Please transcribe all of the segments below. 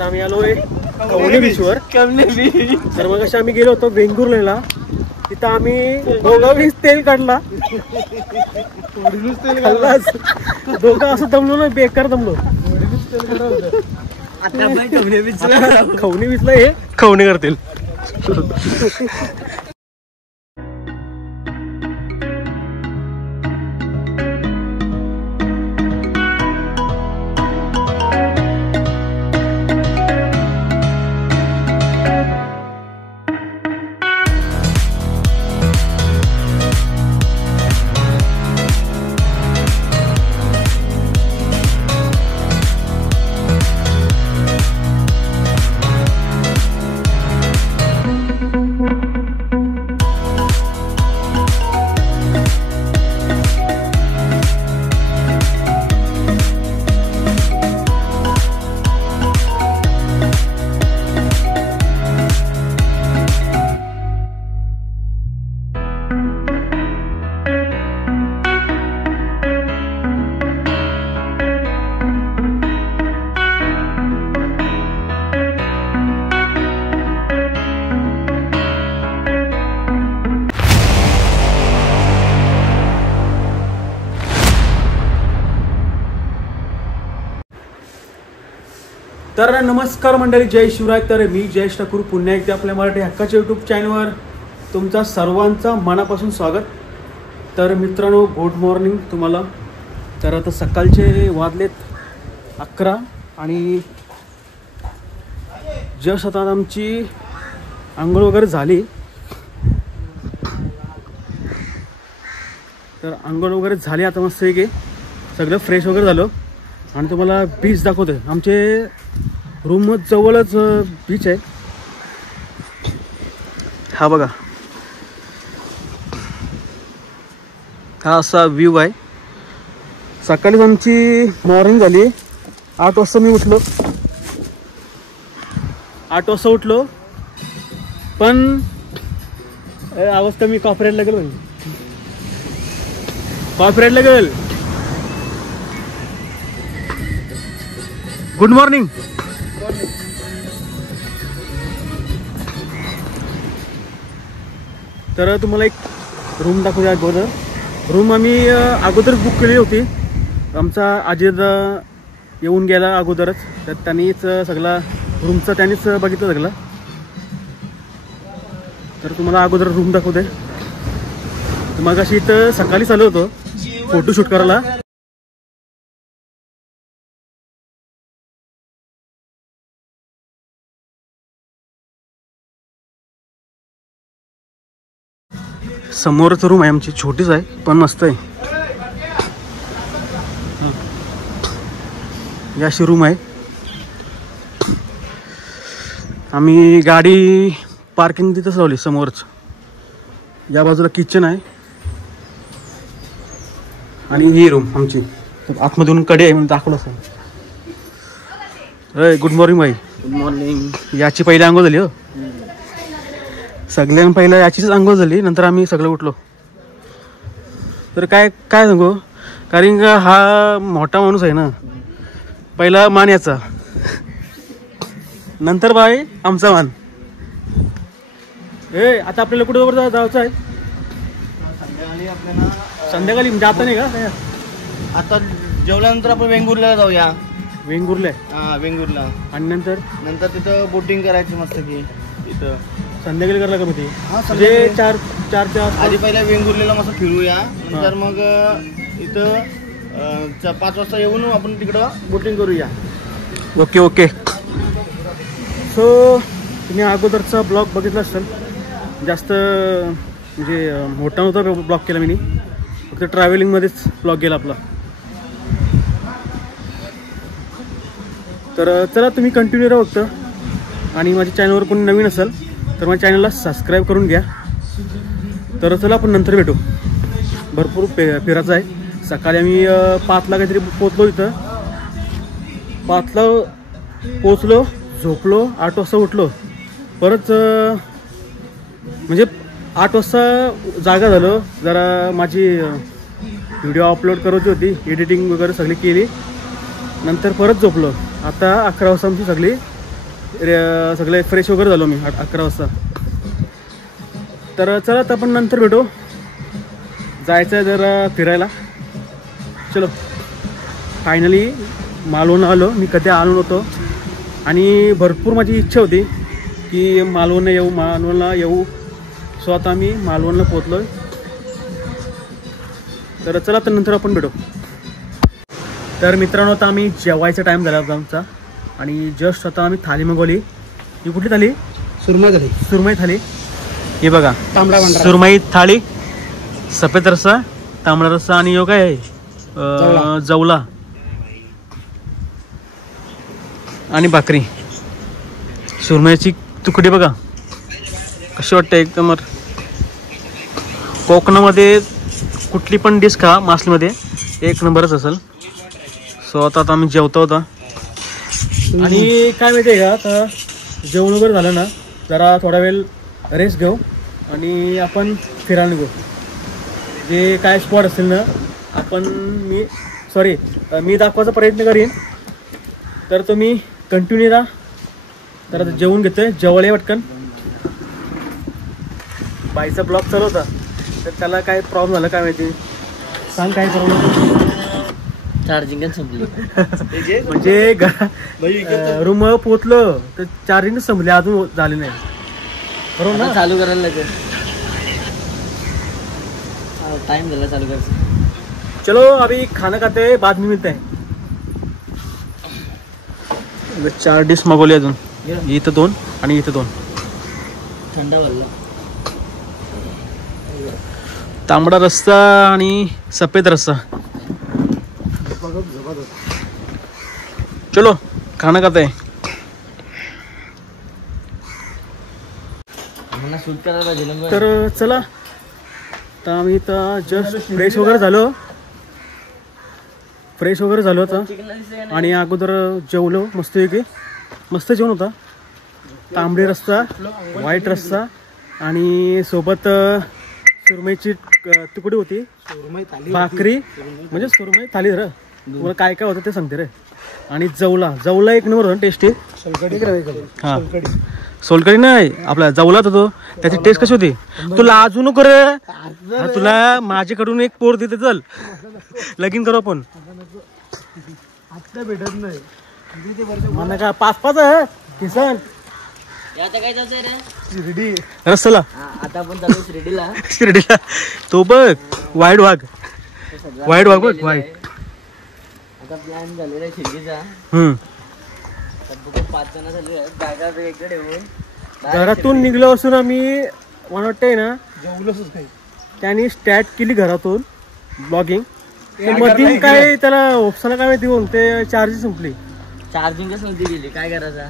आता आम्ही आलोय कवणे बीचवर. तर मग अशा आम्ही गेलो होतो वेंगुर्लेला. तिथं आम्ही दोघांनीच तेल काढला. दोघं असं दमलो ना, बेकार दमलो. खवणे बीचला हे खवणे करतील. तर नमस्कार मंडळी, जय शिवराय. तर मी जयेश ठाकूर पुन्हा एकदा आपल्या मराठी हक्काच्या यूट्यूब चॅनलवर तुमचा सर्वांचा मनापासून स्वागत. तर मित्रांनो, गुड मॉर्निंग तुम्हाला. तर आता सकाळचे वाजलेत 11 आणि जस्ट आता आमची आंघोळ वगैरे झाली. तर आंघोळ वगैरे झाली आता मस्त आहे की सगळं फ्रेश वगैरे झालं. आणि तुम्हाला बीच दाखवतोय. आमचे रूम जवळच बीच आहे. हा बघा, हा असा व्ह्यू आहे. सकाळीच आमची मॉर्निंग झाली. 8 वाजता मी उठलो. 8 वाजता उठलो पण आवाज कमी. कॉपरेट लागेल, कॉपरेट लागेल. Good morning. तर तुम्हाला एक रूम दाखवूया. अगोदर रूम आम्ही अगोदर बुक केली होती. आमचा अजित येऊन गेला अगोदरच, तर त्यांनीच सगळा रूमचा त्यांनीच बघितलं सगळं. तर तुम्हाला अगोदर रूम दाखवते. मग अशी इथं सकाळीच आलो होतो फोटोशूट करायला. समोरच रूम आहे आमची, छोटीच आहे पण मस्त आहे. ही अशी रूम आहे. आम्ही गाडी पार्किंग तिथंच लावली समोरच. या बाजूला किचन आहे आणि ही रूम आमची. आतमधून कडे आहे म्हणून दाखवलं असं. गुड मॉर्निंग भाई. Good morning. याची पहिली आंघोळ झाली. हो, सगळ्यांना पहिलं याचीच आंघोळ झाली, नंतर आम्ही सगळं उठलो. तर काय काय सांगू, कारण हा मोठा माणूस आहे ना. पहिला मान याचा, नंतर बाय आमचा मान. आता आपल्याला कुठे वर जायचं आहे? संध्याकाळी आपल्याला संध्याकाळी जाता नाही का? आता जेवल्यानंतर आपण वेंगुर्ल्याला जाऊया. वेंगुर्ला? हा, वेंगुर्ला. आणि नंतर तिथं बोटिंग करायची मस्त की. तिथं संध्याकाळी करायला का ते? हा, म्हणजे चारच्या आधी पहिला वेंगुर्ल्याला मस्त फिरूया. नंतर मग इथं 5 वाजता येऊन आपण तिकडं बोटिंग करूया. Okay okay. सो तुम्ही अगोदरचा ब्लॉग बघितला असेल. जास्त म्हणजे मोठा नव्हता ब्लॉग केला मी, फक्त ट्रॅव्हलिंगमध्येच ब्लॉग गेला आपला. तर चला तुम्ही कंटिन्यू राहा फक्त. आणि माझ्या चॅनलवर कोणी नवीन असेल तर माझ्या चॅनलला सबस्क्राईब करून घ्या. तर चला आपण नंतर भेटू. भरपूर फिरायचं आहे. सकाळी आम्ही 5ला काहीतरी पोचलो. इथं 5ला पोचलो, झोपलो, 8 वाजता उठलो. परत म्हणजे 8 वाजता जागा झालो. जरा माझी व्हिडिओ अपलोड करायची होती, एडिटिंग वगैरे सगळी केली. नंतर परत झोपलो. आता 11 वाजता आमची सगळी सगळे फ्रेश वगैरे झालो मी 11 वाजता. तर चला आता आपण नंतर भेटू. जायचं आहे जरा फिरायला. चलो. फायनली मालवण आलो. मी कधी आलो नव्हतो आणि भरपूर माझी इच्छा होती की मालवणला येऊ. सो आता मी मालवणला पोहोचलो आहे. तर चला तर नंतर आपण भेटू. तर मित्रांनो आता आम्ही जेवायचा टाईम झाला होता आमचा आणि जस्ट आता आम्ही थाली मागवली. ही कुठली थाली? सुरमई थाली. हे बघा सुरमई थाळी, सफेद रस्सा, तांबडा रस्सा आणि यो काय आहे जवला आणि भाकरी. सुरमईची तुकडी बघा कशी वाटते एकदम. कोकणामध्ये कुठली पण डिश खा मासलीमध्ये एक नंबरच असेल. सो आता आम्ही जेवतो होता आणि काय माहिती आहे का, आता जेवण वगैरे झालं ना जरा थोडा वेळ रेस्ट घेऊ आणि आपण फिरायला निघू. जे काय स्पॉट असेल ना मी दाखवायचा प्रयत्न करीन. तर तुम्ही कंटिन्यू राहा. तर आता जेवून घेतोय. जवळ आहे पटकन. बाईचा ब्लॉग चालू होता तर त्याला काय प्रॉब्लेम झाला काय माहिती. सांग काय प्रॉब्लेम. चार्जिंग संपली. म्हणजे रूम पोचलो तर चार्जिंग संपली अजून झाली नाही. बरोबर ना. चालू करायला लागेल. टाइम झाला चालू करायचं. चलो अभी खाना खाते हैं, बाद में मिलते हैं. 4 डिश मागवले अजून. इथं 2 आणि इथं 2. थंड भरलं. तांबडा रस्सा आणि सफेद रस्सा. चलो खाना खाते हैं. शूट करायला पाहिजे. तर चला आता आम्ही इथं जस्ट फ्रेश वगैरे झालो आता आणि अगोदर जेवलो मस्त जेवण होता. तांबडी रस्सा, व्हाईट रस्सा आणि सोबत सुरमईची तुकडी होती, भाकरी म्हणजे सुरमई थाली. रे तुला काय काय होतं ते सांगते रे. आणि जवला एक नंबर होता टेस्टी. हा सोलकडी नाही आपला जवला होता तो. त्याची टेस्ट कशी होती तुला अजून नको रे. तुला माझ्याकडून एक पोर देते. चल लगीन करू आपण. आता भेटत नाही मला का 5-5 आहे किसन. काय जायचंय रे शिर्डी रस्त्याला. आता आपण चालू शिर्डीला. तो बघ वाईट वाघ बघ वाईट. आता प्लॅन झालेला आहे शिर्डीचा. 5 जण झाले. जागा वेगळे होऊन घरातून निघलो असून आम्ही मला वाटतंय ना त्यांनी स्टार्ट केली घरातून ब्लॉगिंग. मधील काय त्याला ऑप्शनला काय माहिती होऊन ते चार्जिंग संपली. चार्जिंगच नव्हती गेली. काय करायचं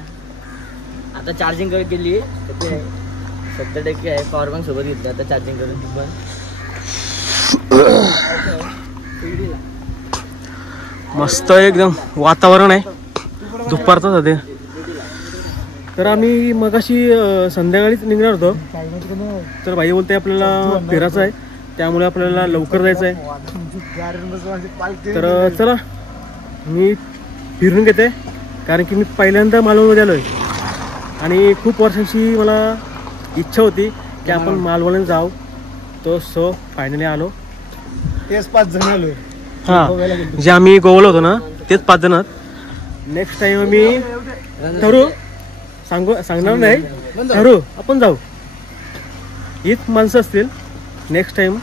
आता. चार्जिंग केली 70% आहे. पॉवर बँक सोबत घेतली आता चार्जिंग करून. मस्त एकदम वातावरण आहे दुपारचं सध्या. तर आम्ही मगाशी संध्याकाळीच निघणार होतो. तर भाई बोलते आपल्याला फिरायचं आहे त्यामुळे आपल्याला लवकर जायचं आहे. तर चला मी फिरून घेते कारण की मी पहिल्यांदा मालवणमध्ये आलो आहे आणि खूप वर्षांची मला इच्छा होती की आपण मालवणला जाऊ. तो सो फायनली आलो. तेच 5 जण आलो. हां जे आम्ही गोवाला होतो ना तेच 5 जण. नेक्स्ट टाइम आम्ही ठरू सांगणार नाही. ठरू आपण जाऊ. हीच माणसं असतील नेक्स्ट टाइम.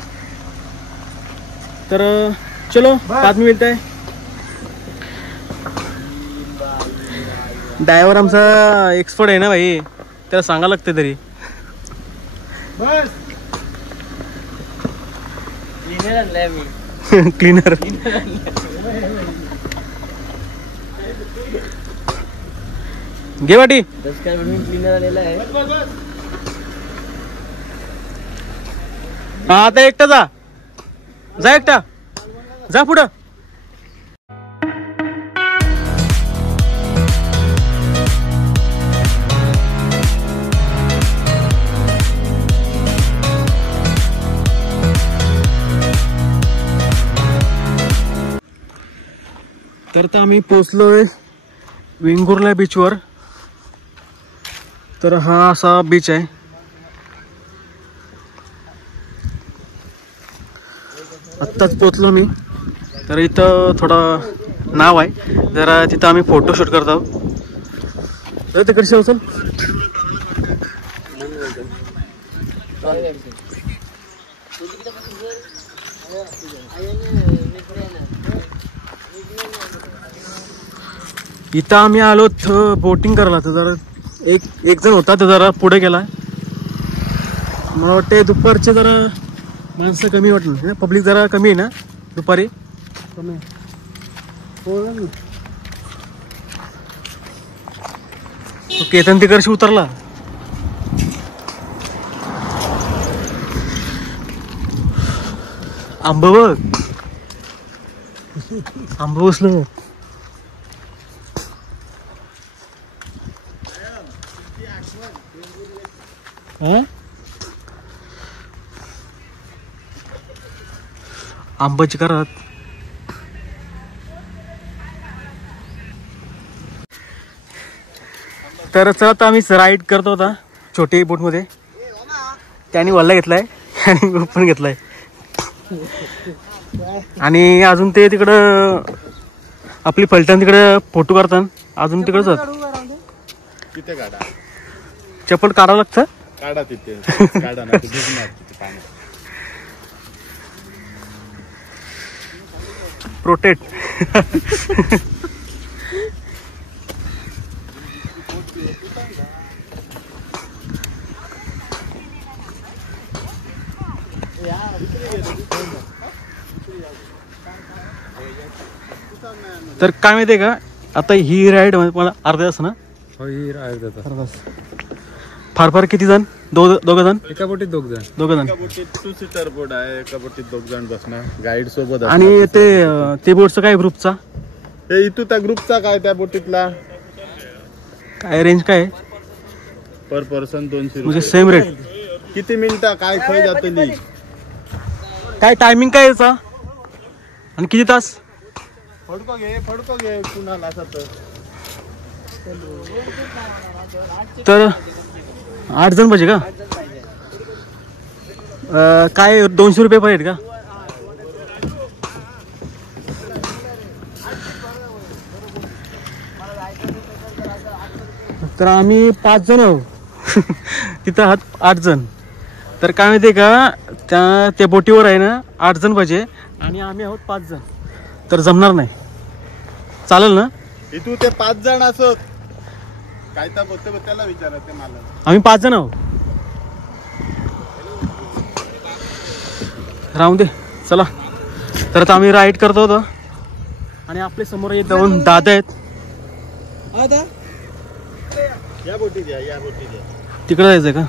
तर चलो बाद में मिलते हैं. ड्रायव्हर आमचा एक्सपर्ट आहे ना भाई. त्याला सांगायला लागते तरी. क्लीनर घे वाटी. क्लीनर आलेला आहे. हा आता एकटा जा एकटा जा पुढं. तर आम्ही पोचलोय वेंगुर्ला बीचवर. तर हा असा बीच आहे. आत्ताच पोचलो मी. तर इथं थोडं नाव आहे, जरा तिथं आम्ही फोटोशूट करत आहोत. तर ते कशी असेल इथं आम्ही आलोत बोटिंग करायला. तर जरा एक जण होता, तो जरा पुढे गेला. मला वाटते दुपारचे जरा माणसं कमी वाटलं, पब्लिक जरा कमी आहे ना दुपारी. कमी केतन तिकडशी उतरला. आंब बघ, आंब बसलं. आंबाची करत. तर चला आता आम्ही राईड करतो होता छोटी बोट मध्ये. त्याने वल्ला घेतलाय आणि पण घेतलाय. आणि अजून ते तिकडं आपली फलटण तिकडे फोटो काढतात. अजून तिकडे तिथे काढा, चप्पल काढावं लागतं. काढा तिथे काढा ना, ते भिजणार तिथे पाण्यात. प्रोटेक्ट. तर काय माहितीये का, आता ही राईड मला अर्धा तास ना. ही अर्धा तास. फार फार किती जण? दोघं जण. एका बोटीत दोघं जण. एका बोटीत 2 सीटर बोट आहे, एका बोटीत 2 जण बसणार, गाईड सोबत. आणि ते बोटचं काय ग्रुपचा? हे इथू त्या ग्रुपचा काय, त्या बोटीतला काय रेंज काय पर पर्सन 200 म्हणजे सेम रेट? किती मिनिटं काय खय जातली, काय टायमिंग काय याचा आणि किती तास? फडको घे कुणाला असं. तर 8 जण पाहिजे का? काय 200 रुपये पाहिजेत का? तर आम्ही 5 जण आहोत. तिथं आहात 8 जण. तर काय माहिती का, त्या बोटीवर आहे ना 8 जण पाहिजे आणि आम्ही आहोत 5 जण. तर जमणार नाही. चालेल ना? इथू ते 5 जण असत काय तर बोलते, त्याला विचारा ते मला. आम्ही 5 जण आहोत. राहून दे, चला. तर आता आम्ही राईड करतो होतो आणि आपल्या समोर एक 2 दादा आहेत. या बोटीत या, या बोटीत या. तिकडे जायचंय का?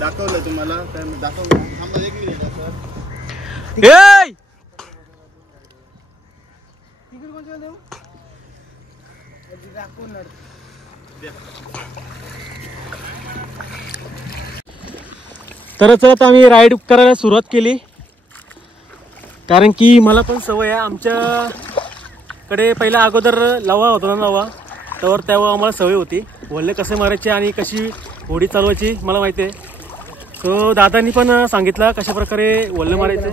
दाखवलं तुम्हाला, दाखवलं. थांबा 1 मिनिट सर. तर चला आता आम्ही राईड करायला सुरुवात केली, कारण की मला पण सवय आहे. आमच्याकडे पहिला अगोदर लवा होता ना, लवा तर तेव्हा आम्हाला सवय होती वल्ले कसे मारायचे आणि कशी होडी चालवायची मला माहिती आहे. सो दादांनी पण सांगितलं कशा प्रकारे वल्ले मारायचे.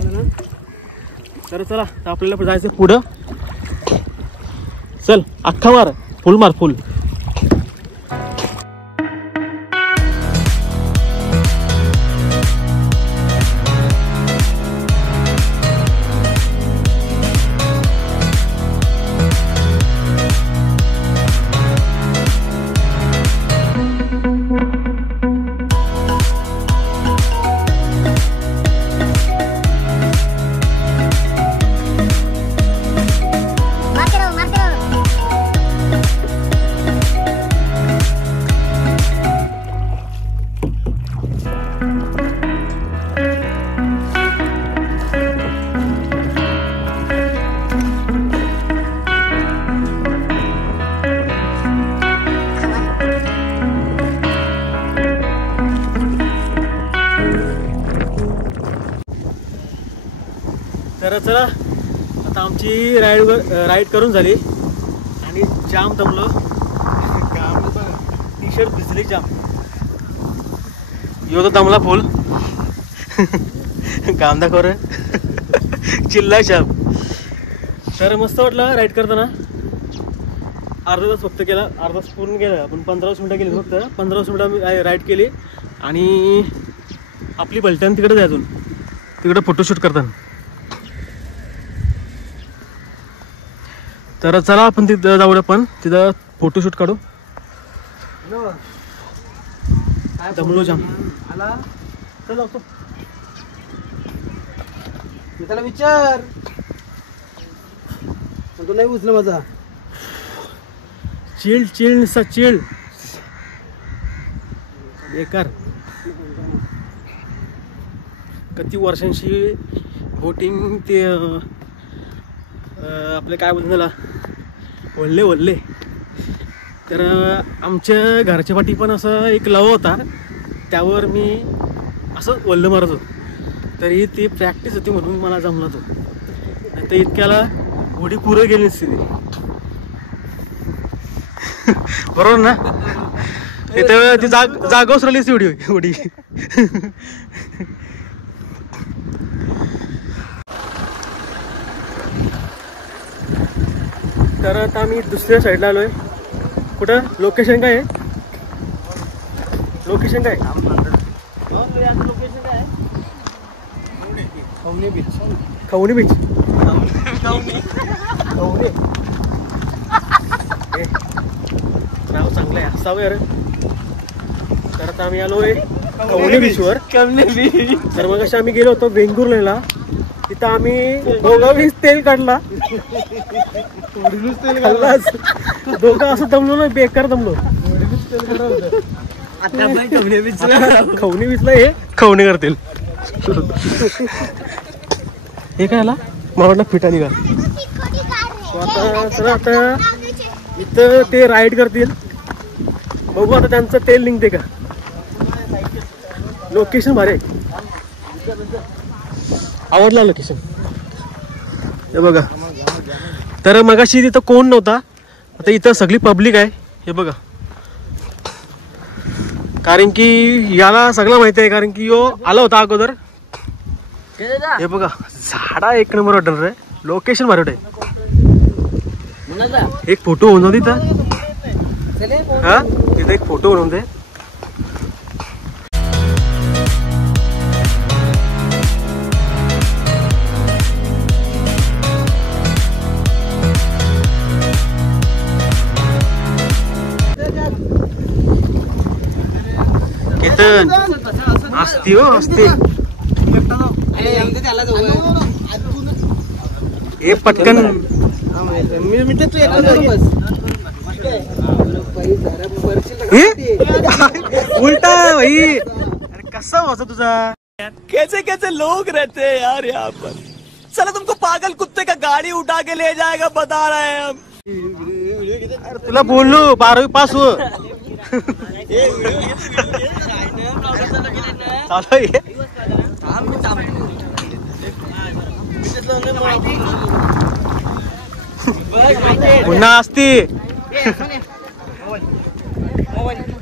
तर चला आपल्याला जायचं पुढं. चल अख्खा मार, फुल मार, फुल. तर चला आता आमची राईड करून झाली आणि जाम दमलो. टी शर्ट भिजले जाम. यो तो दमला फुल कांदा खोर चिल्लाय जाम. तर मस्त वाटलं राईड करताना. अर्धा तास फक्त केला, अर्धा तास पूर्ण केला. आपण 15-20 मिनटं केली फक्त. 15-20 मिनटं आम्ही राईड केली आणि आपली बलट्यान तिकडे जायचून तिकडे फोटोशूट करताना. तर चला आपण तिथं जाऊया, पण तिथं फोटोशूट काढू. दमलो जाम. चला त्याला विचार तो नाही उचलं माझा. चिल चिल सा चिल बेकार. किती वर्षांची बोटिंग ते आपले काय बोलतो त्याला वल्ले वल्ले. तर आमच्या घराच्या पाठी पण असं एक लव होता, त्यावर मी असं वल्ल मारत होतो. तरी ती प्रॅक्टिस होती म्हणून मला जमला तो. नाही तर इतक्याला उडी पुरं गेली नसती ती. बरोबर ना. इथं ती जागोच राहिलीच उडी. तर आता आम्ही दुसऱ्या साईडला आलोय. कुठं लोकेशन काय आहे? लोकेशन काय? लोकेशन काय आहे? खवणे बीच. खवणे बीच. नाव चांगलं आहे, असावं यार. तर आता आम्ही आलोय खवणे बीचवर. तर मग अशा आम्ही गेलो होतो वेंगुर्लेला. तिथं आम्ही दोघांनीच तेल काढला. दोघं असं दमलो ना, बेकार दमलो. खवणे बीचला हे खवणे करतील. हे काय आला मला वाटलं फिटा निघा. आता इथं ते राईड करतील. बघू आता त्यांचं तेल निघते का. लोकेशन भारी आहे, आवडलं लोकेशन. हे बघा. तर मगाशी तिथं कोण नव्हता, आता इथं सगळी पब्लिक आहे. हे बघा, कारण की याला सगळं माहिती आहे, कारण की यो आला होता अगोदर. हे बघा झाडा एक नंबर वाटणार आहे. लोकेशन भारी आहे. एक फोटो होऊन तिथं. हा तिथं एक फोटो बनवून दे. केतन असती हो असते. हे पटकन उलटा भाई. अरे कसा वाचा तुझा. कैसे कैसे लोग रहते हैं यार यहाँ पर. चलो तुमको पागल कुत्ते का गाड़ी उठा के ले जाएगा, बता रहे हैं हम. अरे तुला बोललो 12वी पास हो. पुन्हा असती.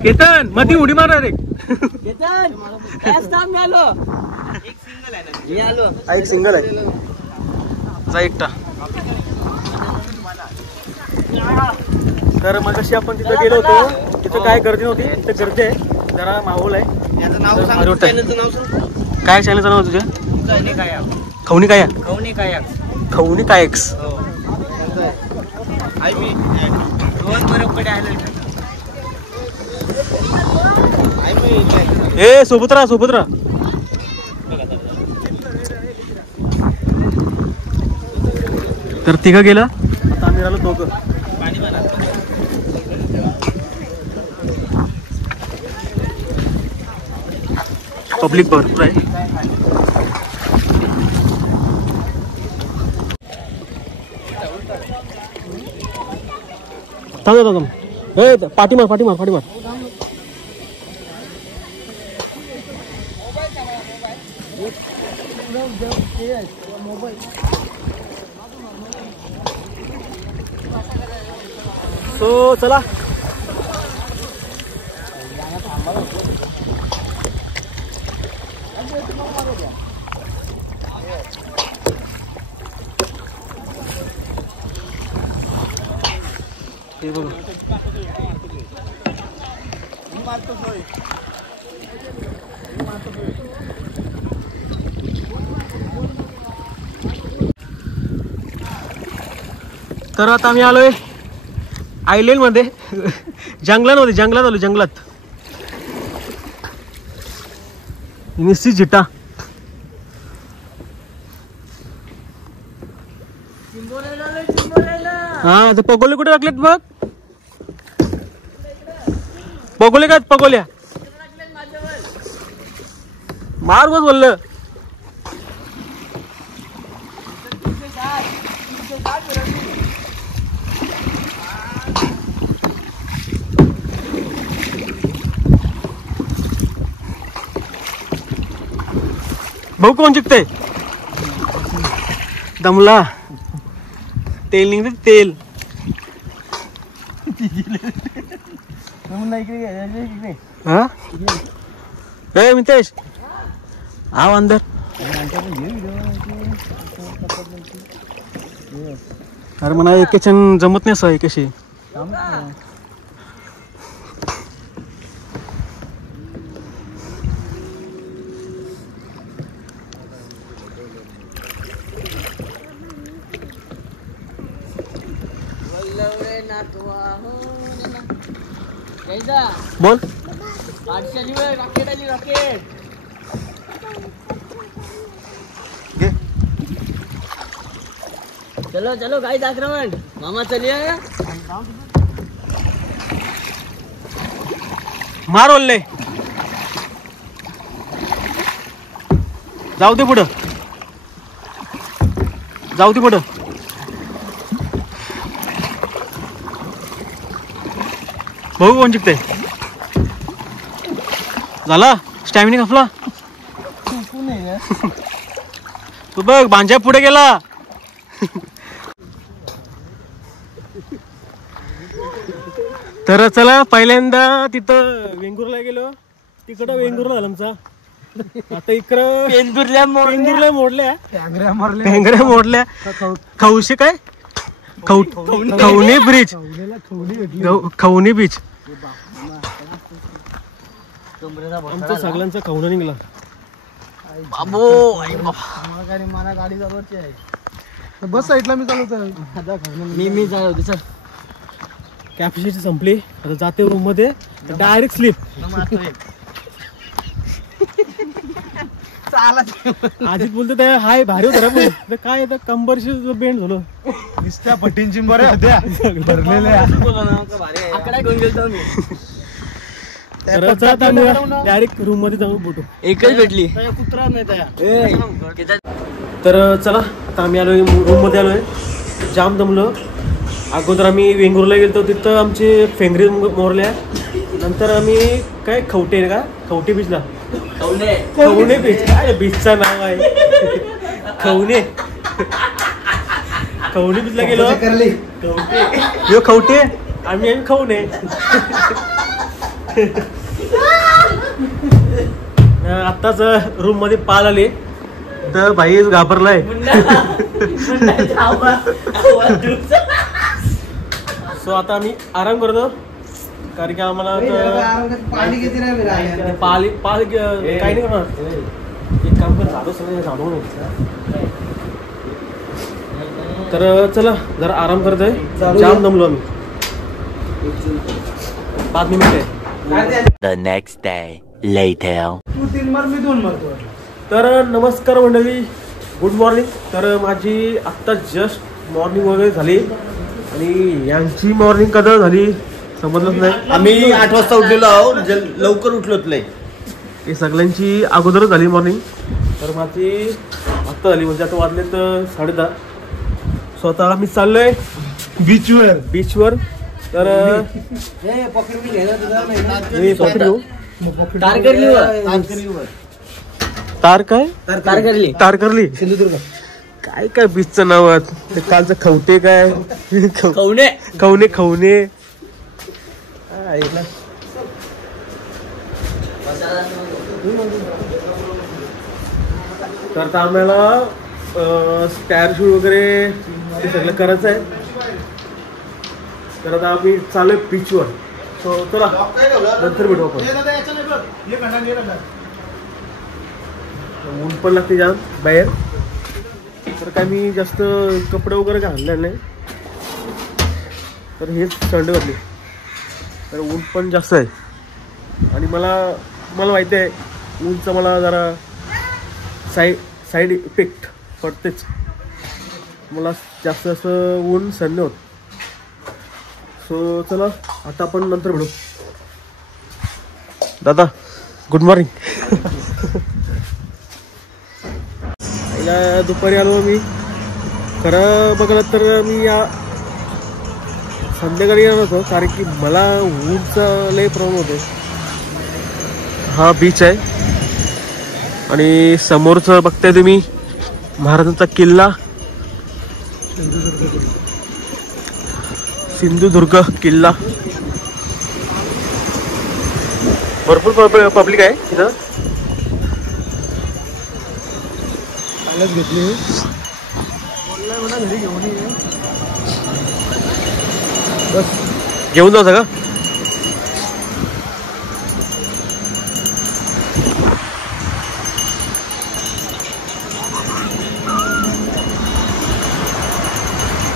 केतन मधी उडी मारणार रे. एक सिंगल आहे जा एकटा. तर मग अशी आपण तिथं गेलो होतो. तिथं काय गर्दी नव्हती, तिथं गर्दी आहे जरा, माहोल आहे. याचं नाव सांग. चॅनलचं नाव सांग. काय चॅनलचं नाव तुझ्या? खवणी काय? खवणी कायक्स. ए सोबत राहा सोबत राहा. तर तिघं गेलं, आता आम्ही राहिलो दोघं. पब्लिक भरपूर आहे. पाठीमार पाठीमार पाठीमार. सो चला हे बघा तर आता आम्ही आलोय आयलंड मध्ये जंगलात आलो जंगलात निस्सी जिटा हा आता पगोले कुठे टाकलेत बघ पगोले काय पगोल्या मार बस बोललं भाऊ कोण जिंकते दमला तेल निघते तेल हा ए मितेश आओ अंदर अरे मला एकेचन जमत नाही असं एकेशी बोल चलो चलो गाइस आक्रमण मामा चलिए मार ओल्ले जाऊ दे पुढं भाऊ कोण जिंकते झाला स्टॅमिना खपला तू बघ बांजा पुढे गेला तर चला पहिल्यांदा तिथं वेंगुर्ला गेलो तिकडं वेंगुर्ला झाला आमचा आता इकडं वेंगुर्ल्या मोडल्या भेंगऱ्या मोडल्या खौशी काय खवणी ब्रिज खवणी बीच आमचा सगळ्यांचा खवणं निघला मला गाडी जवळची आहे बस साईडला मी चालवतो मी चालवते सर कॅपॅसिटी संपली आता जाते रूम मध्ये डायरेक्ट स्लीप आधीच बोलतो त्या हाय भारी होता काय आता कंबरशी बेंड झालो नुसत्या पट्टींची बरं होत्या भरलेल्या आकडा घेऊन गेलो मी डायरेक्ट रूम मध्ये जाऊन बोटू एकच भेटली कुत्रा नाही तर चला आता आम्ही आलोय रूम मध्ये आलोय जाम दमलो अगोदर आम्ही वेंगुर्ला गेलो तिथं आमचे फेंगरी मोरल्या नंतर आम्ही काय खवटे का खवटे बीचला खवणे बीच काय बीचचं नाव आहे खवणे बीचला गेलो यो खवटे आम्ही खवणे आत्ताच रूम मध्ये पाल आले तर भाई घाबरलाय सो आता आम्ही आराम करतो कारण की आम्हाला पाल काही नाही करणार एक काम कर झाडू सगळं झाडू नाही तर चला जरा आराम करतोय जाम दमलो आम्ही 5 minute The next day later. तर नमस्कार मंडळी गुड मॉर्निंग तर माझी आत्ता जस्ट मॉर्निंग वगैरे झाली आणि यांची मॉर्निंग कधी झाली समजलंच नाही आम्ही 8 वाजता उठलेलो आहोत लवकर उठलोच नाही हे सगळ्यांची अगोदरच झाली मॉर्निंग तर माझी आत्ता झाली म्हणजे आता वाजले तर 10:30 स्वतः मी चाललोय बीचवर तर तारकर्ली सिंधुदुर्ग काय बीचचं नाव ते कालचं खवटे काय खवणे तर आता आम्हाला स्पॅर शूट वगैरे ते सगळं करायचं आहे. तर आता आम्ही चालू आहे बीचवर. सो चला नंतर भेटू आपण. ऊन पण लागते जाम बाहेर. तर काय मी जास्त कपडे वगैरे घालले नाही. तर हेच शर्ट घातले. तर ऊन पण जास्त आहे आणि मला माहिती आहे ऊनचा मला जरा साईड इफेक्ट पडतेच. मला जास्त असं ऊन सहन नाही होत. सो चला आता आपण नंतर भेटू. दादा गुड मॉर्निंग. पहिला दुपारी आलो मी. खरं बघलं तर मी या संध्याकाळी येणार होतो कारण की मला ऊनचा लय प्रॉब्लेम होतो. हा बीच आहे आणि समोरचं बघताय तुम्ही महाराजांचा किल्ला सिंधुदुर्ग किल्ला. भरपूर पब्लिक आहे इथं. घेतली बस घेऊन जाऊ का.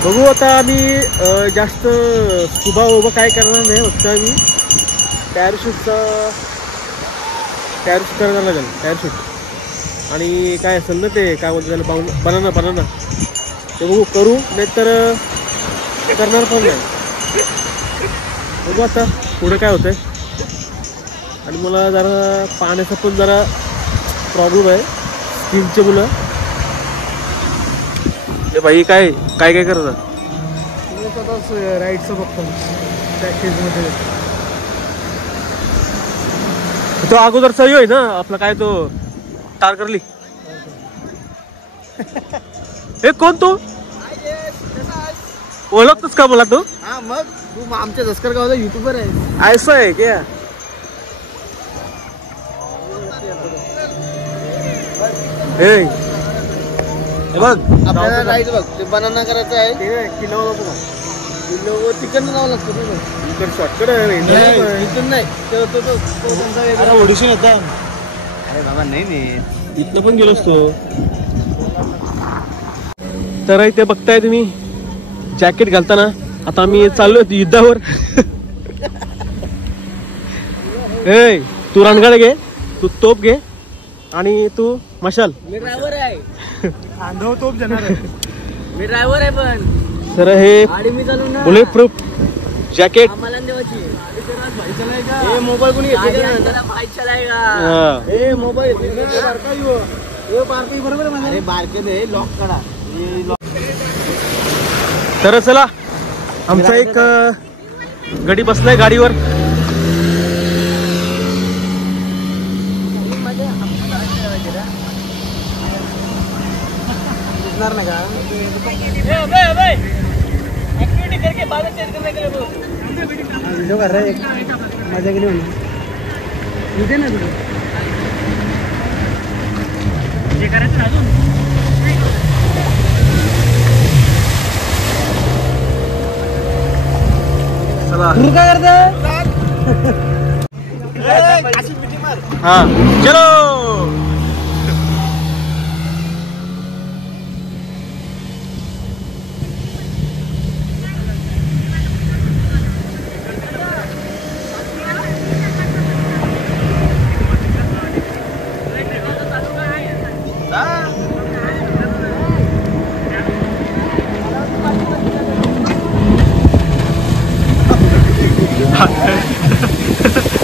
बघू आता आम्ही जास्त स्कुबा उभं काय करणार नाही. फक्त आम्ही पॅराशूट करायला लागेल. पॅराशूट आणि काय असेल ना ते काय बोलतो त्याला बनाना ते बघू करू. नाहीतर करणार पण नाही. बघू आता पुढे काय होतंय. आणि मला जरा पाण्याचा पण जरा प्रॉब्लेम आहे स्किनचे मुलं. हे भाई काय करतात राईडचं बघतो प्रॅक्टिसमध्ये. तो अगोदरचा आहे ना आपला काय तो तारकर्ली. हे कोण तू ओळखतोस का मला तू. हा मग तू आमच्या दसकर गावचा युट्यूबर आहे. ऐसा आहे क्या. हे बघ आपल्याला राईट बघ ते बनाना करायचं आहे. किल्ला तिकडनं जावं लागतं. शॉर्टकट आहे. इथून नाही तो ओडिशन होता. अरे बाबा नाही इथनं पण गेलो असतो. तर इथे बघताय तुम्ही जॅकेट घालताना. आता आम्ही चाललो युद्धावर. ए तू रणगाड घे, तू तोप घे आणि तू मशाल. मी ड्रायव्हर आहे. आंधव तोप देणार आहे. मी ड्रायव्हर आहे पण सर हे गाडी मी चालू ना. Bullet proof jacket. आम्हाला देवाची हे मोबाईल कोणी बाईक चलायगा. हे मोबाईल बरोबर अरे बारके दे लॉक काढा. तर चला आमचा एक गडी बसलाय गाडीवर. नाही का ऍक्टिव्हिटी करके बाद चेंज करने के लिए बोलो. व्हिडिओ कर रहा है. मजा केली म्हणून इथे ना व्हिडिओ जे करायचं ना अजून. चला काय करता. हा चलो.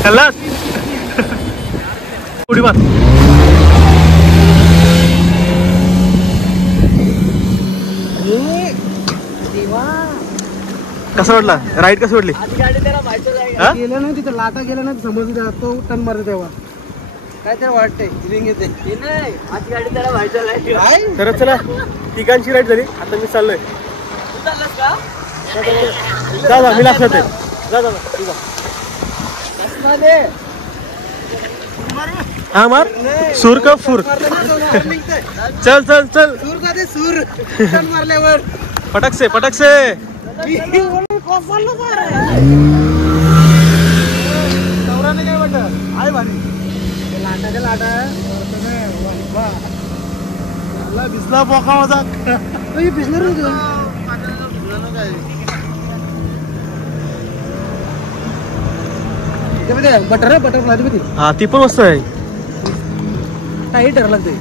खल्लास उडी मार. कसं वाटला राईड. कसं वाटली. गाडी त्याला बाईक चलायगा. गेलं नाही तिथं लाटा गेला नाही समजून तो टन मारतो तेव्हा काय त्याला वाटतंय रिंग येते. नाही आज गाडी त्याला बाईक चलायगा. तर चला ठिकाणची राईड झाली. आता मी चाललोय. तू चाललास का. जा मी लागत आहे. जा ठीक आहे. दे हा मार सूर का फूर चल चल चल सूर मारल्यावर पटक से भिजला बोका माझा बटर हा ती पण मस्त आहे काही ठरलं ते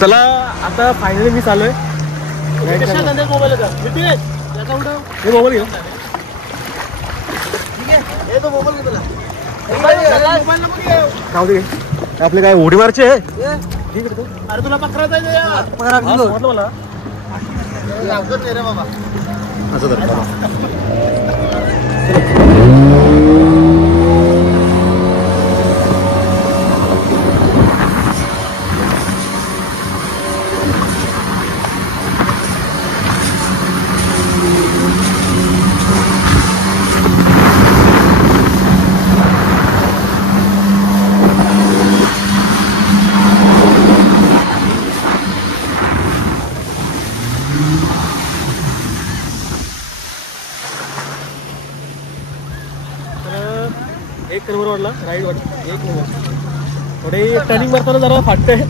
चला आता फायनली मी चाललोय मोबाईल मोबाईल घेऊ दे आपले काय उडी मारचे अरे तुला पकरा जायचं मला असं तर एक नंबर वाटला राईड वाटला एक नंबर थोडे टर्निंग मारताना जरा फाटतंय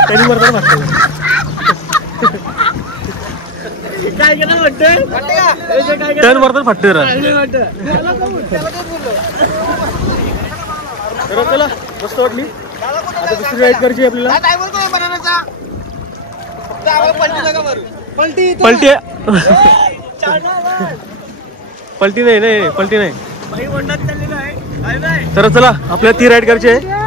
टर्निंग मारताना फाटतंय काय केलं वाटतं टर्न मारताना फाटतंय तर चला मस्त वाटली आता दुसरी राईड करायची आपल्याला पलटी पलटी नाही पलटी नाही तर चला आपल्याला ती राईड करायची आहे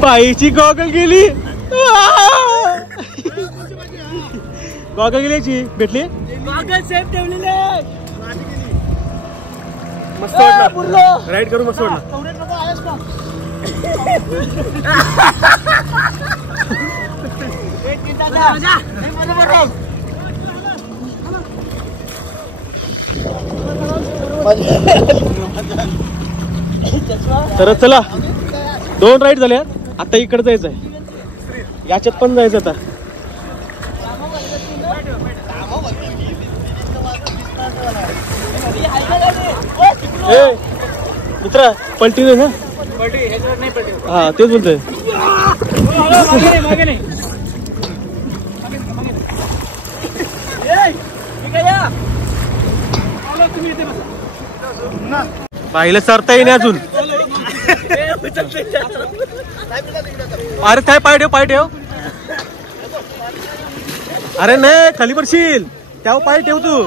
बाईची गॉगल गेली गॉगल गेली भेटली सेफ ठेवलेले मस्त वाटला राईड करून मस्त वाटला तर चला 2 राईड झाल्या आता इकडे जायचंय याच्यात पण जायचं आता मित्रा पलटी नाही ना हा तेच बोलतोय पाहिलं सरता येईल अजून अरे काय पाय ठेव अरे नाही खाली पडशील त्यावर पाय ठेव तू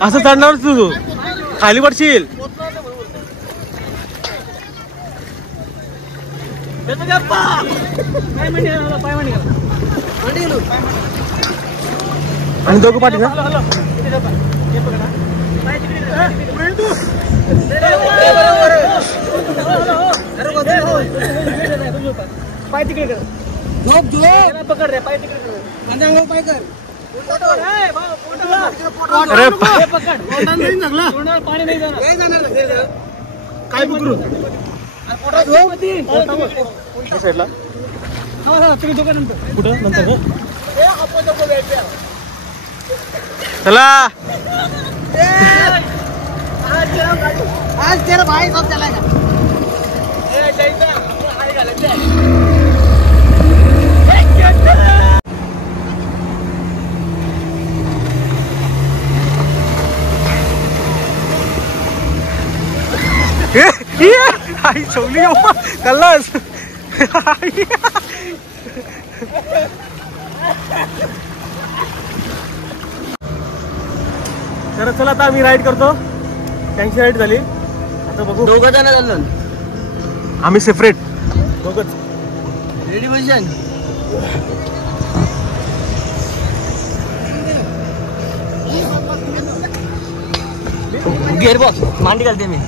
असं चढणार तू खाली पडशील आणि दोघं पाठी ना पाय तिकडे कर पकड रे पाय तिकडे पाय कर अरे पाणी नाही जाणार काय पकडू साईडला तुम्ही दोघं नंतर कुठं नंतर चला आज तेरा भाई सब चलाएगा. आई चवली कल्लास. तर चला आता आम्ही राईड करतो. त्यांची राईड झाली. आता बघू. दोघं जण झालो. आम्ही सेपरेट दोघंच. Ready position. गिअर बॉक्स मांडी घालते मी.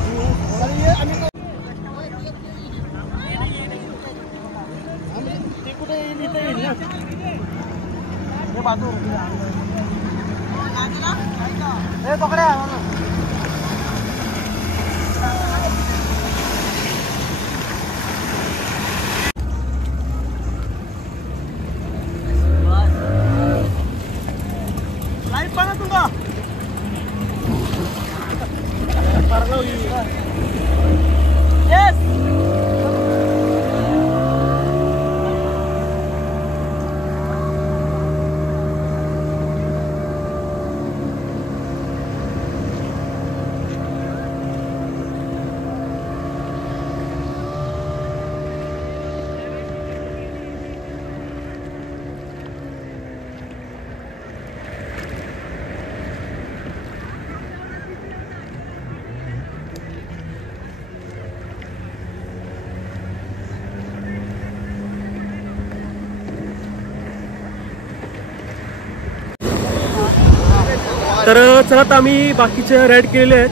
तर चला आता आम्ही बाकीचे राईड केलेले आहेत.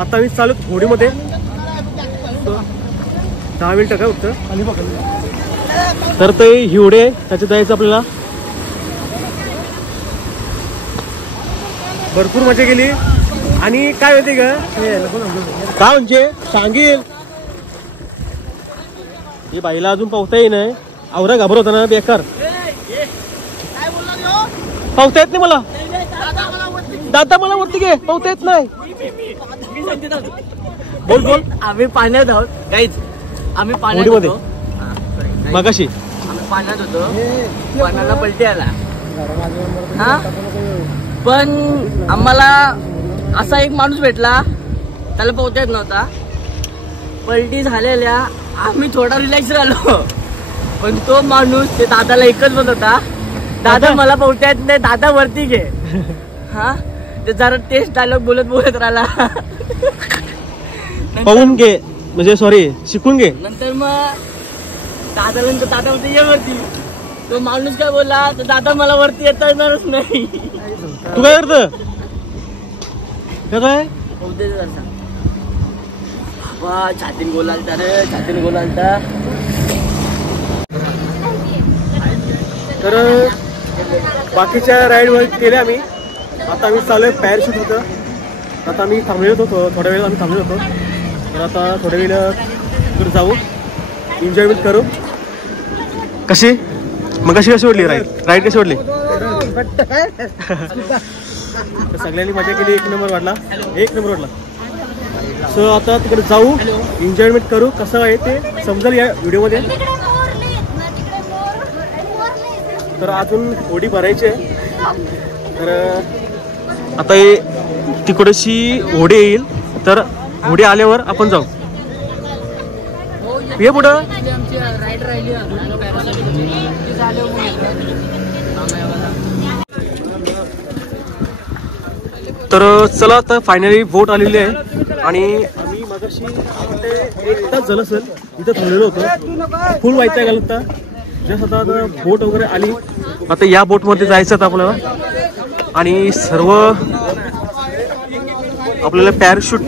आता आम्ही चालू घोडीमध्ये 10 मिनिटं काय फक्त. तर ते हिवडे त्याच्यात जायचं आपल्याला. भरपूर मजा केली. आणि काय होते का काय म्हणजे सांगेल ही बाईला अजून पावता येई नाही. आवरा घाबर होता ना बेकार. पावता येत नाही मला. दादा मला वरती घे. पावता येत नाही. बोल बोल. आम्ही पाण्यात आहोत काहीच. आम्ही पाण्यात होडीमध्ये? होतो. मगाशी आम्ही पाण्यात होतो. पाण्याला पलटी आला. हा पण आम्हाला असा एक माणूस भेटला त्याला पोहता येत नव्हता. पलटी झालेल्या आम्ही थोडा रिलॅक्स राहिलो. पण तो माणूस ते दादाला एकच बोलत होता, दादा मला पोहता येत नाही, दादा वरती घे. हा ते जरा टेस्ट डायलॉग बोलत बोलत राहिला. पाहून घे म्हणजे सॉरी शिकून घे. नंतर मग दादाला दादा म्हणते ये वरती. तो माणूस काय बोलला तर दादा मला वरती येता येणारच नाही. तू काय करत काय बाबा छातीन बोलालता रे, छातीन बोलालता. तर बाकीच्या राईड वर केले आम्ही. आता आम्ही चालू आहे पॅराशूट होतं. आता आम्ही थांबलेलो होतो थोड्या वेळ. आम्ही थांबलेलो होतो. तर आता थोड्या वेळ तिकडे जाऊ एन्जॉयमेंट करू. कशी मग कशी वाटली राईड कशी वाटली? सगळ्यांनी मजा केली. एक नंबर वाटला. सो आता तिकडे जाऊ एन्जॉयमेंट करू. कसं आहे ते समजेल या व्हिडिओमध्ये. तर अजून होडी भरायची आहे. तर आता हे तिकडची होडी येईल. तर होडी आल्यावर आपण जाऊ. ये पुढं. तर चला आता फायनली बोट आलेली आहे. आणि आम्ही मगाशी 1 तास झालं सर इथं थांबलेलो होतो. फुल व्हायचं घालत होता. जस्ट आता बोट वगैरे आली. आता या बोटमध्ये जायचं आता आपल्याला. आणि सर्व आपल्याला पॅराशूट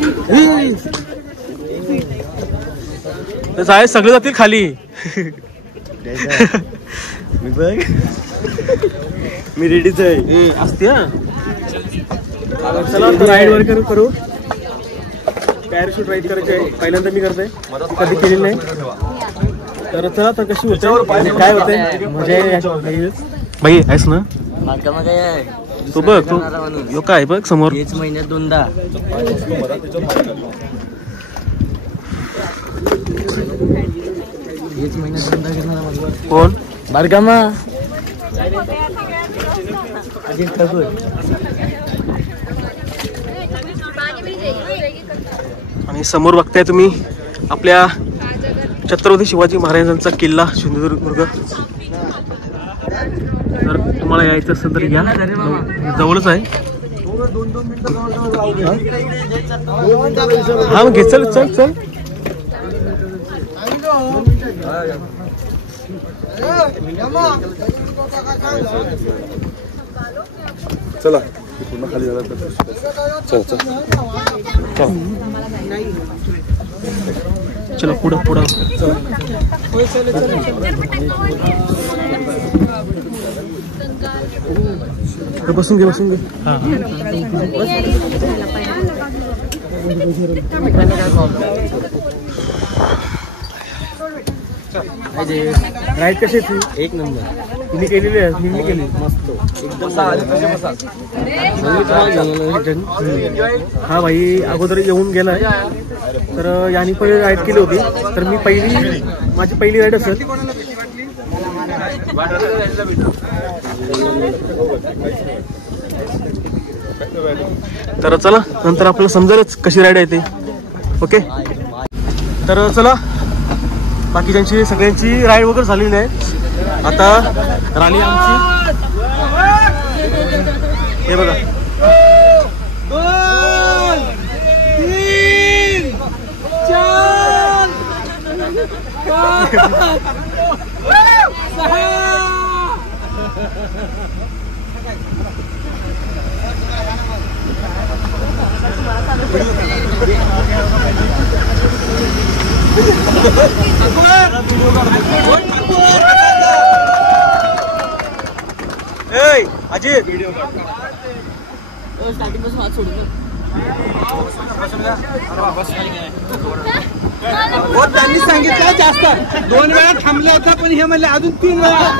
जाय सगळे जातील खाली. मी बघ मी रेडीच आहे. असते हा. चला राईड वगैरे करू. पॅराशूट राईड करायची आहे. पहिल्यांदा मी करतोय. कधी केलेली नाही. तर चला तर कशी होते काय होते मजा येईल. बाई आहेस ना बारकामा काय आहे तू बघ तू यो काय बघ समोर हेच महिन्यात 2दा हेच महिन्यात 2दा घेणार कोण बारकामा अजित ठाकूर आणि समोर बघताय तुम्ही आपल्या छत्रपती शिवाजी महाराजांचा किल्ला सिंधुदुर्ग. जर तुम्हाला यायचं असेल तर या जवळच आहे. हा मग घे चल चल चल चला पूर्ण खाली झाला तर चल चल चलो पुढं पुढं बसून घे बसून घे. राईट कशी आहे? एक नंबर तुम्ही केलेली आहे मी केली मस्त एकदम हा भाई अगोदर येऊन गेलाय तर यांनी पहिली राईड केली होती तर मी माझी पहिली राईड असेल. तर चला नंतर आपल्याला समजेलच कशी राईड आहे ते. ओके तर चला बाकीच्यांची सगळ्यांची राईड वगैरे झालेली आहे. आता राणी आमची हे बघा अजित स्टार्टिंग पासून हात सोडून त्यांनी सांगितलं जास्त 2 वेळा थांबले होता पण हे म्हणले अजून 3 वेळा.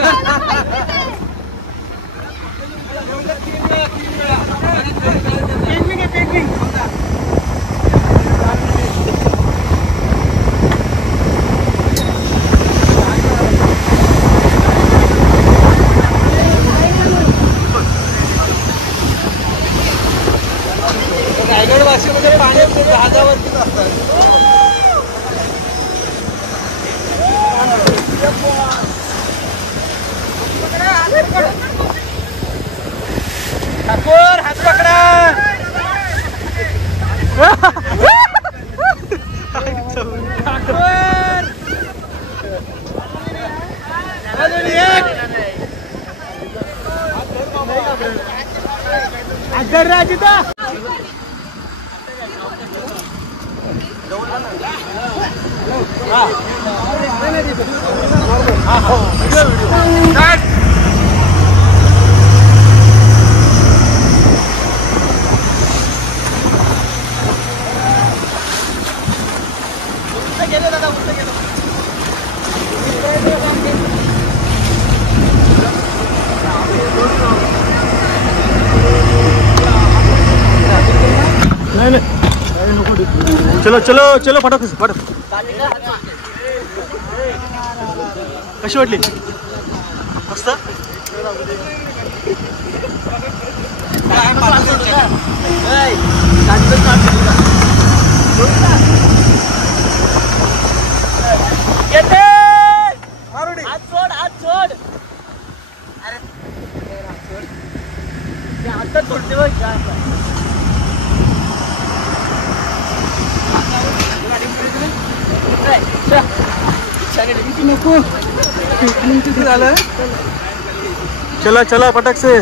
रायगड भाषेमध्ये पाण्यात जहाजावरतीच असतात. ठाकूर हात पकडा. ठाकूर अजून एक अगर राजिता चलो चलो चलो फटाक फटाक. कशी वाटली मस्त. चला चला पटक से.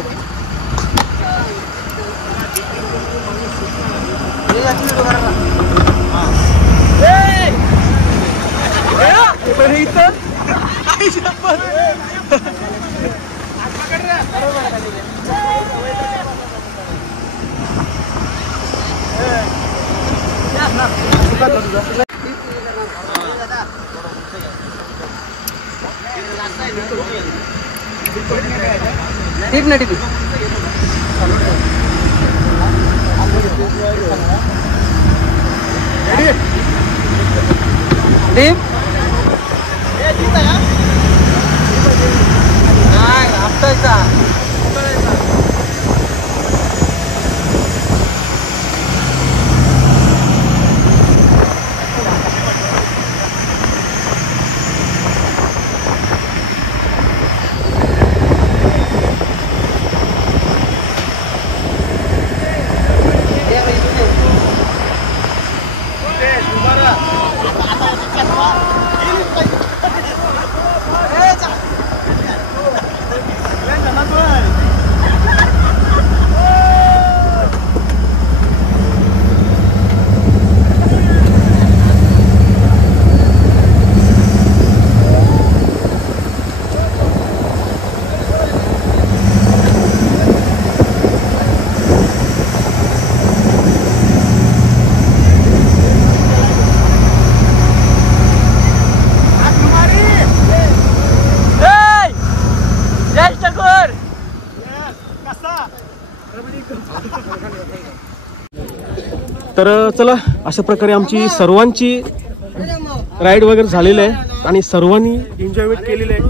टिप ना टिप टिप तर चला अशा प्रकारे आमची सर्वांची राईड वगैरे झालेली आहे आणि सर्वांनी एन्जॉयमेंट केलेली आहे.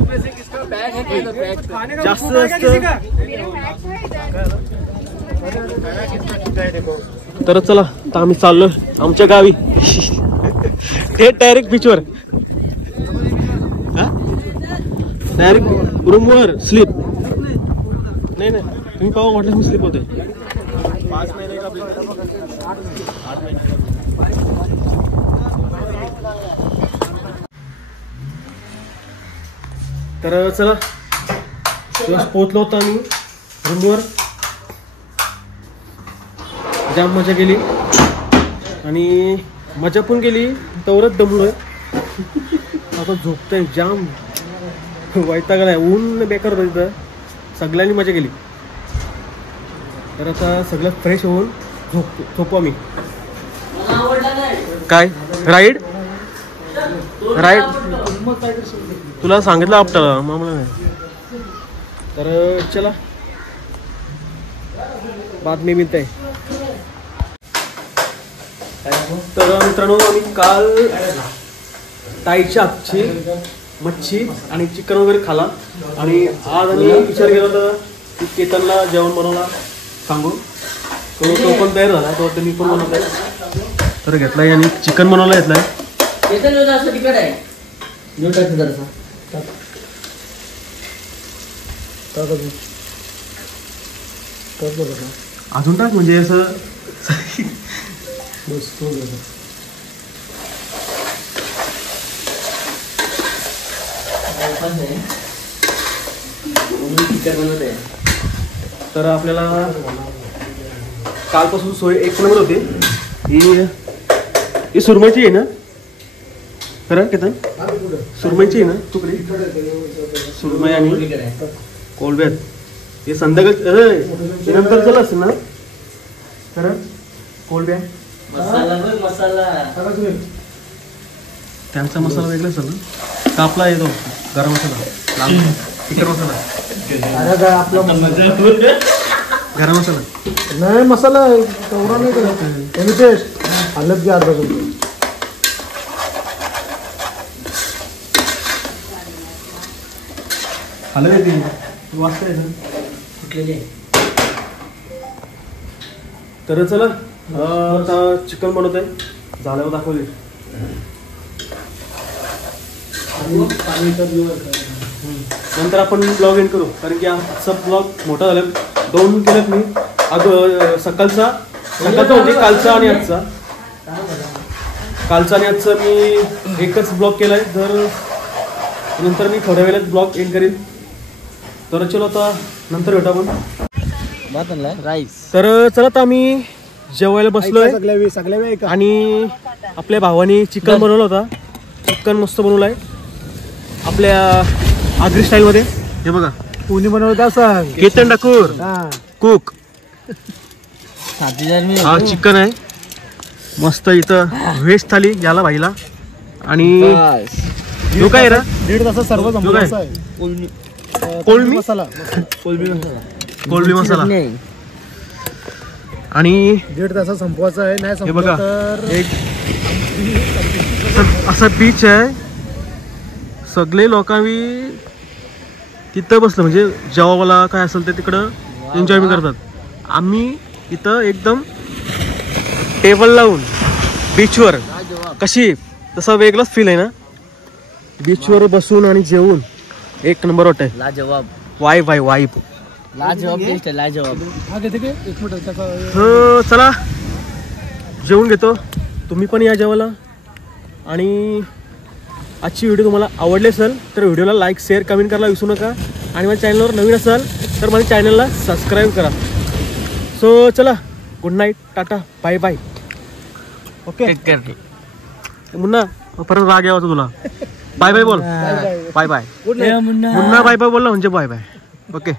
जास्त तर चला आता आम्ही चाललो आमच्या गावी थेट डायरेक्ट बीचवर, डायरेक्ट रूमवर स्लीप. नाही नाही तुम्ही पाहू म्हटलं मी स्लीप होते. 5 महिने का 8 महिने. तर चला दिवस पोहोचलो होतो आम्ही रूमवर. जाम मजा केली आणि मजा पण केली तवरच दमलोय. आता झोपतोय जाम वैतागलाय. ऊन बेकार होतं तिथं. सगळ्यांनी मजा केली. तर आता सगळं फ्रेश होऊन झोपू आम्ही. काय राईड राईड तुला सांगितलं आपल्याला मामला नाही. तर चला बाद में मिळत आहे. तर मित्रांनो आम्ही काल ताईच्या हातची मच्छी आणि चिकन वगैरे खाला आणि आज आम्ही विचार केला होता की केतनला जेवण बनवला सांगू. तो पण तयार झाला. तो मी पण बनवलाय. तर घेतलाय आणि चिकन बनवला घेतलाय. अजून टाक म्हणजे असं तर आपल्याला कालपासून सोय एक नंबर होते. ही सुरमईची आहे ना खरं केतन? सुरमईची आहे ना तुकडे? सुरमई आणि कोलब्यात हे संध्याकाळ नंतर चला असेल ना खरं? कोलब्या त्यांचा मसाला वेगळा असेल ना. कापला येतो गरम मसाला चिकन मसाला गरम मसाला नाही मसाला तेवढा नाही करत. टेस्ट हलत घ्या अर्धा करून. हलत येते वाजता येतं कुठलेली. तर चला आता चिकन बनवत आहे. झाल्यावर दाखवले. नंतर आपण ब्लॉग एंड करू कारण की आजचा ब्लॉग मोठा झाला. 2 केलेत मी. सकाळचा म्हणजे कालचा आणि आजचा. कालचा आणि आजचा मी एकच ब्लॉग केलाय. जर नंतर मी थोड्या वेळात ब्लॉग एंड करीन. तर चलो आता नंतर भेटू आपण. तर चला आता आम्ही जेवायला बसलोय आणि आपल्या भावाने चिकन बनवलं होता. चिकन मस्त बनवलाय आपल्या आगरी स्टाईल मध्ये. हे बघा कोणी बनवत असं केतन ठाकूर कुक. हा चिकन आहे मस्त. इथं व्हेज थाली याला भाईला. आणि जो काय रा 1.5 तासात सर्व जमलं. कोळंबी मसाला कोळंबी मसाला नाही. आणि 1.5 तासात संपवायचा आहे. नाही हे बघा तर एक असा बीच आहे. सगळे लोकांनी तिथं बसलं म्हणजे जेवायला काय असेल ते तिकडं एन्जॉय करतात. आम्ही इथं एकदम टेबल लावून बीचवर कशी तसा वेगळाच फील आहे ना. बीचवर बसून आणि जेवून एक नंबर वाटत आहे. लाजवाब वाईब लाजवाब टेस्ट आहे लाजवाब. हा घेते की 1 मिनिट त्याचा हो चला जेवून घेतो. तुम्ही पण या जेवायला. आणि आजची व्हिडिओ तुम्हाला आवडली असेल तर व्हिडिओला लाईक शेअर कमेंट करायला विसरू नका. आणि माझ्या चॅनलवर नवीन असाल तर माझ्या चॅनलला सबस्क्राईब करा. सो चला good night tata bye bye. Okay take care. Munna परत राग यावा तुला. बाय बाय बोल. Bye bye Munna Munna bye bye बोलला म्हणजे बाय बाय. ओके